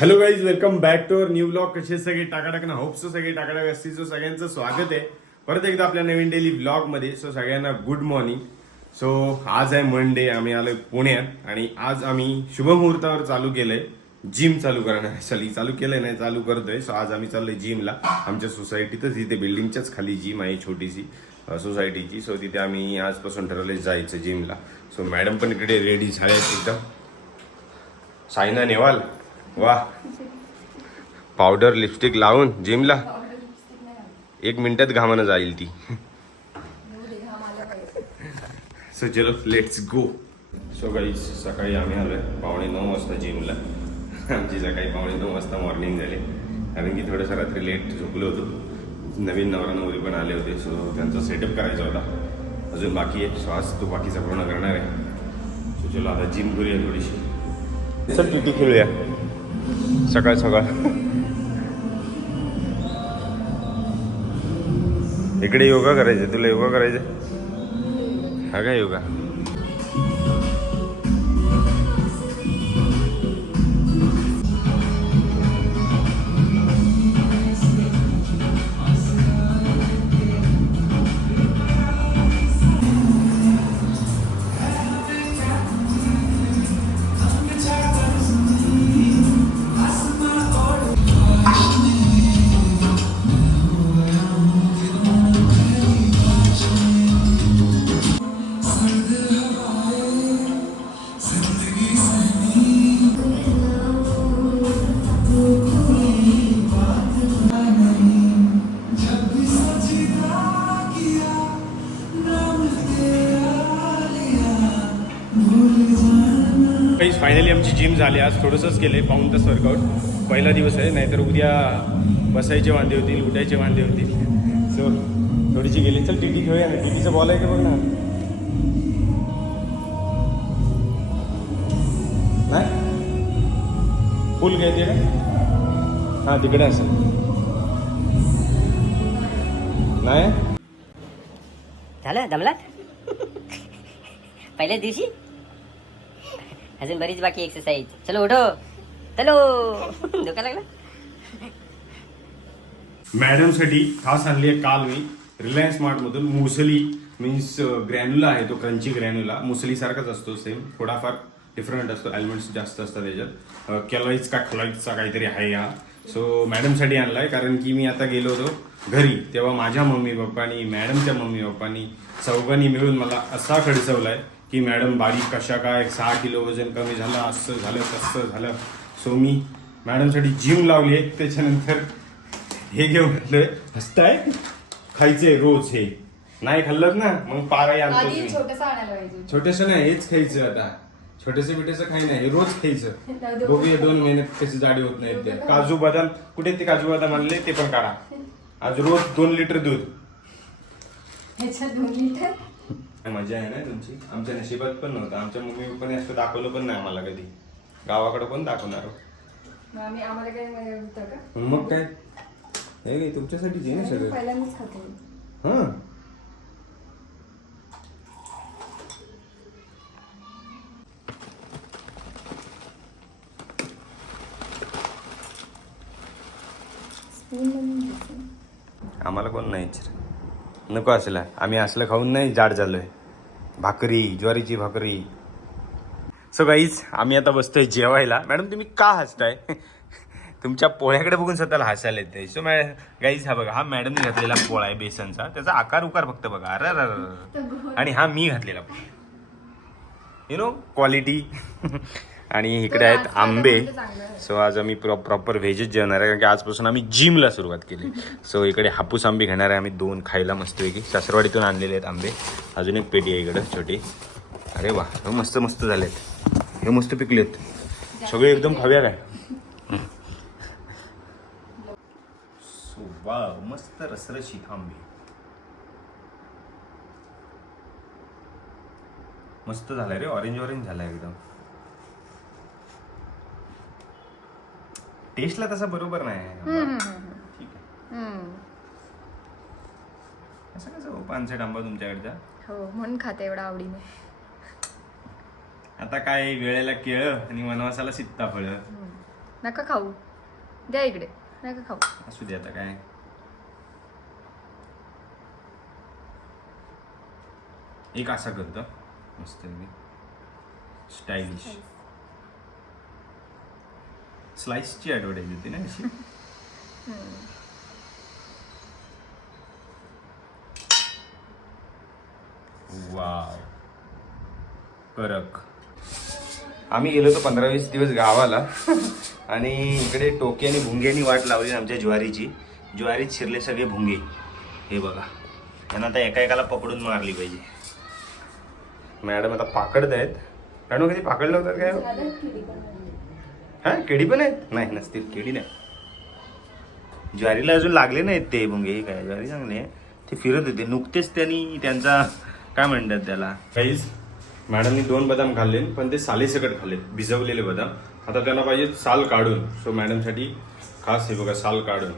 Hello guys welcome back to our new blog. कसे सगळे टाकाटाक ना? होप सगळे टाकाटाक असतील. सो सगळ्यांचं स्वागत आहे. परत एकदा आपल्या नवीन डेली ब्लॉगमध्ये सो सगळ्यांना गुड मॉर्निंग सो आज आहे मंडे आम्ही आलो पुण्यात. आणि आज आम्ही शुभमुहूर्तावर चालू केलंय. जिम चालू करणार सॉरी चालू केलंय नाही चालू करतोय. सो आज आम्ही चाललोय जिमला आमच्या सोसायटीतच इथे बिल्डिंगच्याच खाली जिम आहे छोटीशी सोसायटीची सो तिथे आम्ही आजपासून ठरवले जायचं जिमला सो मॅडम पण इकडे रेडी झाल्या आहेत एकदम. सायना नेवाल वा. पावडर लिपस्टिक लावून जिमला? एक मिनिटात घामानं जाईल ती. सो चलो लेट्स गो सो काही सकाळी आम्ही आलोय पावणे नऊ वाजता जिमला. आमची सकाळी पावणे नऊ वाजता मॉर्निंग झाली. कारण की थोडंसं रात्री लेट झोपलो होतो. नवीन नवरा नवरी पण आले होते सो त्यांचा सेटअप करायचा होता. अजून बाकी आहे. श्वास तो बाकीचा पूर्ण करणार आहे. सो चलो आता जिम करूया थोडीशी. चल टी खेळूया. सकाळ सकाळ. इकडे योगा करायचे तुला योगा करायचे? हा काय योगा? काही फायनली आमची जिम झाली. आज थोडंसंच केले पाऊन तास वर्कआउट पहिला दिवस आहे नाहीतर उद्या बसायचे वांदे होतील उठायचे वांदे होतील. सो थोडीशी गेली. चल टी टी घेऊया ना टी टीचं बॉल आहे का बघ ना? नाही? फुल घ्यायचे का हां तिकडे असेल. नाही? झालं? जमलात पहिल्याच दिवशी? अजून बरीच बाकी एक्सरसाइज चलो उठो. चलो. धोका लागला? मॅडमसाठी खास आणली आहे काल मी. रिलायन्स स्मार्टमधून मुसली मीन्स ग्रॅन्युला आहे तो क्रंची ग्रॅन्युला. मुसली सारखाच असतो सेम थोडाफार डिफरंट असतो. ॲलिमेंट्स जास्त असतात त्याच्यात. कॅलॉईज का खलॉईजचा काहीतरी आहे हा. सो मॅडमसाठी आणलाय कारण की मी आता गेलो होतो घरी. तेव्हा माझ्या मम्मी पप्पानी मॅडमच्या मम्मी पप्पानी चौघांनी मिळून मला असा खडसवलाय की मॅडम बारीक कशा काय? सहा किलो वजन कमी झालं असं झालं तसं झालं. सो मी मॅडमसाठी जिम लावली आहे. त्याच्यानंतर हे घेऊन आलोय. हसताय खायचंय रोज हे. नाही खाल्लं ना मग पाराही आणतो आधी मी. छोटस आणायला पाहिजे. छोटस नाही हेच खायचं आता. छोटस बिटेस काही नाही हे रोज खायचं. बघूया दोन महिन्यात कशी जाडी होत नाहीत त्या काजू बदाम कुठे ते काजू बदाम आणले ते पण काढा. आज रोज दोन लिटर दूध. दोन लिटर? मजा आहे ना तुमची? आमच्या नशिबात पण नव्हतं. आमच्या मम्मी पप्पाने असं दाखवलं पण नाही आम्हाला कधी. गावाकडे पण दाखवणार हो. मग आम्ही आम्हाला काय माहिती होतं का? मग काय? हे काय तुमच्यासाठीच आहे ना सगळं. पहिल्यांदाच खातो. हा. आम्हाला कोण नाही नको असला. आम्ही असलं खाऊन नाही जाड झालोय. भाकरी ज्वारीची भाकरी. सो गाईज आम्ही आता बसतोय जेवायला. मॅडम तुम्ही का हसताय? तुमच्या पोळ्याकडे बघून स्वतःला हसायला येते सो मॅ गाईज हा बघा हा मॅडमने घातलेला पोळा आहे बेसनचा. त्याचा आकार उकार फक्त बघा. अरे आणि हा मी घातलेला पोळा. यु नो क्वालिटी आणि इकडे आहेत आंबे. सो आज आम्ही प्रॉ प्रॉपर व्हेजच जेवणार आहे. कारण की आजपासून आम्ही जिमला सुरुवात केली. सो इकडे हापूस आंबे घेणार आहे आम्ही. दोन खायला मस्तपैकी. सासरवाडीतून आणलेले आहेत आंबे. अजून एक पेटी आहे इकडं छोटी. अरे वा हे मस्त मस्त झालेत. हे मस्त पिकलेत सगळे एकदम खाव्या काय वा मस्त रसरशीत आंबे. मस्त झालाय रे ऑरेंज ऑरेंज झालाय एकदम. टेस्टला तसा बरोबर नाही ठीक आहे. असं कसं पानसट आंबा तुमच्याकडचा? हो म्हणून खाते एवढा आवडीने. आता काय वेळेला केळं आणि वनवासाला सीताफळ. नका खाऊ. द्या इकडे. नका खाऊ. असू दे आता काय. एक असा करतो. मस्त स्टायलिश स्लाइसची ॲडव्हर्टाईज होती ना अशी वाव करक आम्ही गेलो होतो पंधरा वीस दिवस गावाला आणि इकडे टोके आणि भुंग्यानी वाट लावली आमच्या ज्वारीची ज्वारीत शिरले सगळे भुंगे हे बघा त्यांना आता एका एकाला पकडून मारली पाहिजे मॅडम आता पाकडत आहेत मॅडम कधी पाकडलं होतं काय हा केडी पण आहेत? नाही नसतील केडी नाही. ज्वारीला अजून लागले नाहीत ते हे काय ज्वारी चांगली आहे. ते फिरत होते नुकतेच त्यांनी त्यांचा काय म्हणतात त्याला? काहीच मॅडमनी दोन बदाम खाल्ले पण ते सालीसकट खाल्ले भिजवलेले बदाम. आता त्यांना पाहिजे साल काढून. सो मॅडमसाठी खास हे बघा साल काढून.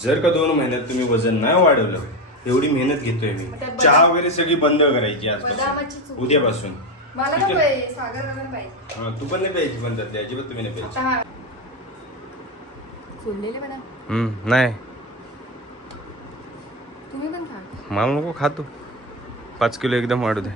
जर का दोन महिन्यात तुम्ही वजन नाही वाढवलं एवढी मेहनत घेतोय मी. चहा वगैरे सगळी बंद करायची आजपासून. उद्यापासून. मला वगैरे पाहिजे हा, तू पण नाही प्यायची पण तर अजिबात तुम्ही नाही प्यायची आता हा. सोडलेले बघा नाही. तुम्ही पण खा. मला नको खातो पाच किलो एकदम वाढू दे.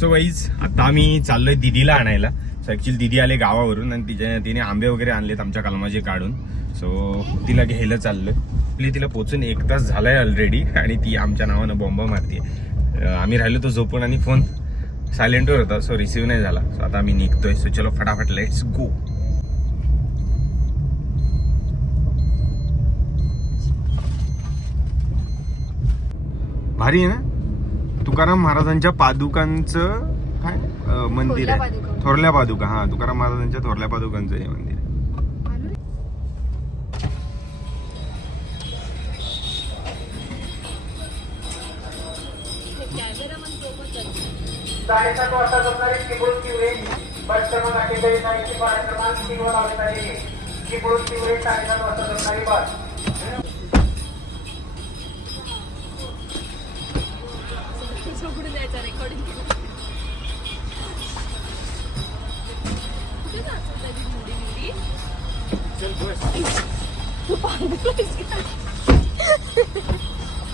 सो वाईज आता आम्ही चाललोय दिदीला आणायला. सो ॲक्च्युली दिदी आले गावावरून आणि तिच्या तिने आंबे वगैरे आणलेत आमच्या कलमाचे काढून. सो तिला घ्यायला चाललोय. आपली तिला पोचून एक तास झालाय ऑलरेडी आणि ती आमच्या नावानं बॉम्बा मारते आम्ही राहिलो तो झोपून आणि फोन सायलेंटवर होता. सो रिसिव्ह नाही झाला. सो आता आम्ही निघतोय. सो चलो फटाफट लेट्स गो भारी आहे ना? तुकाराम महाराजांच्या पादुकांचं काय? मंदिर आहे. पादुका. थोरल्या पादुका. हा तुकाराम महाराजांच्या थोरल्या पादुकांचं हे मंदिर साडेसात वाजता सकाळी चिपळूण तिवरे बसक्रमांक अठ्ठेचाळीस साडेशे बारा क्रमांक तीन वर लावण्यात आलेली चिपळूण तिवरे साडेसात वाजता सकाळी बस.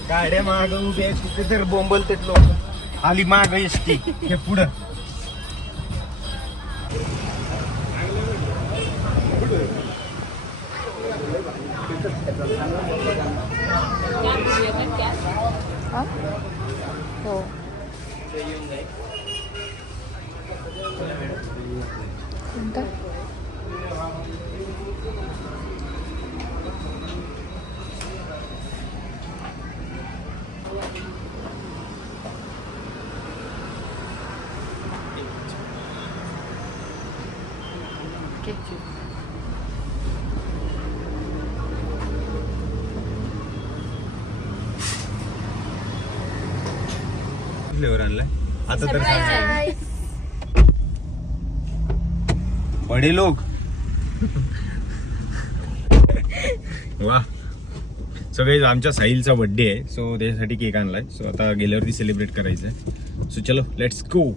गाड्या माग उभे कुठे तर बोंबल लोक. आली माग एसटी हे पुढं. हो. कोणता? फ्लेवर आणलाय. आता तर सांग. बडे लोक. वा. सो काही आमच्या साहिलचा बर्थडे आहे. सो त्याच्यासाठी केक आणलाय. सो आता गेल्यावरती सेलिब्रेट करायचं आहे सो चलो लेट्स गो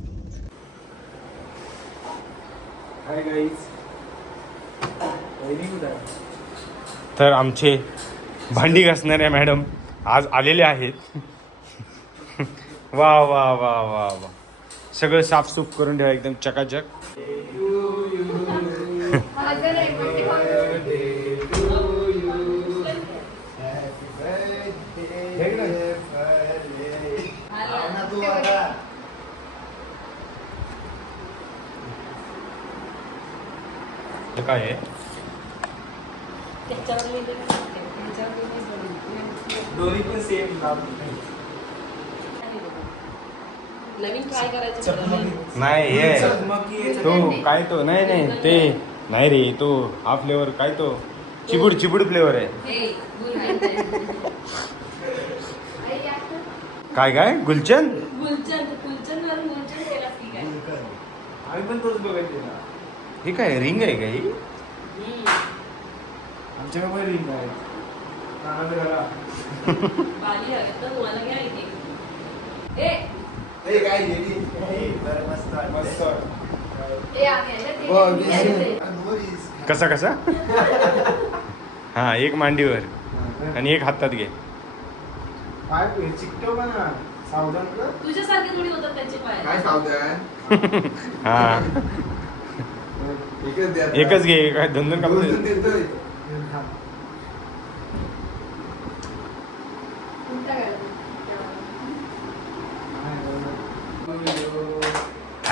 हाय तर आमचे भांडी घासणाऱ्या मॅडम आज आलेले आहेत. वा वा वा वा वा सगळं साफसूफ करून ठेवा एकदम चकाचक. काय आहे? नवीन ट्राय करायचं. नाही. हे तो काय तो? नाही नाही ते. नाही रे तो हा फ्लेवर काय तो? चिबूड चिबूड फ्लेवर आहे. हे. काय काय? गुलचंद हे काय रिंग आहे का ही. आमच्याकडे पण रिंग आहे. ए काय गेली? मस्त. मस्त. ते- कसा कसा? हा एक मांडीवर आणि एक हातात घे. पाय का सावधान कर. तुझ्यासारखे थोडी होतात त्याचे पाय. काय सावधान? हा. एकच घे काय दोन दोन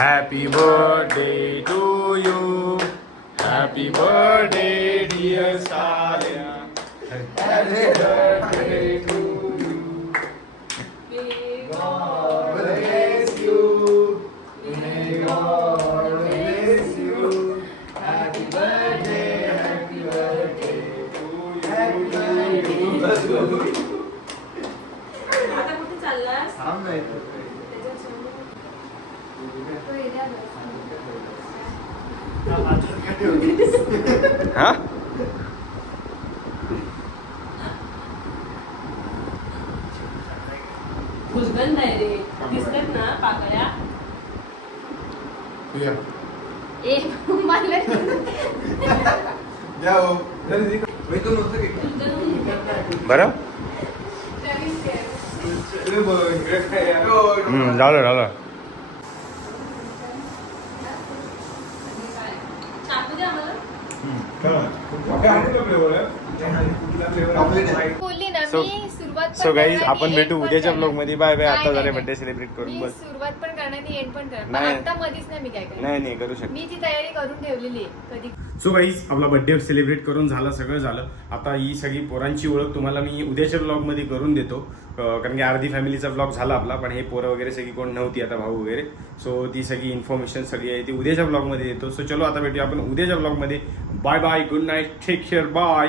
Happy birthday to you. Happy birthday, dear Stalin. Happy birthday. हा? भुजबंद आहे रे. दिसतात ना पाकळ्या? या. ए, मला हो. बरं? हो, झालं झालं चाकू दे आम्हाला आपले नाही. बोलली ना So- मी सुरुवात पण सो गाईज आपण भेटू उद्याच्या. ब्लॉगमध्ये बाय बाय नाही, आता नाही, झाले नाही. बर्थडे सेलिब्रेट करून मी बस. सुरुवात पण करणार आणि एंड पण करणार. नाही. आता मध्येच नाही मी काय करणार. नाही नाही करू शकतो. मी ती तयारी करून ठेवलेली आहे कधी सो गाईज आपला बड्डे सेलिब्रेट करून झालं सगळं झालं. आता ही सगळी पोरांची ओळख तुम्हाला मी उद्याच्या ब्लॉगमध्ये करून देतो. कारण की अर्धी फॅमिलीचा ब्लॉग झाला आपला पण हे पोरं वगैरे सगळी कोण नव्हती आता भाऊ वगैरे. सो ती सगळी इन्फॉर्मेशन सगळी आहे ती उद्याच्या ब्लॉगमध्ये देतो. सो चलो आता भेटूया आपण उद्याच्या ब्लॉगमध्ये bye bye good night take care bye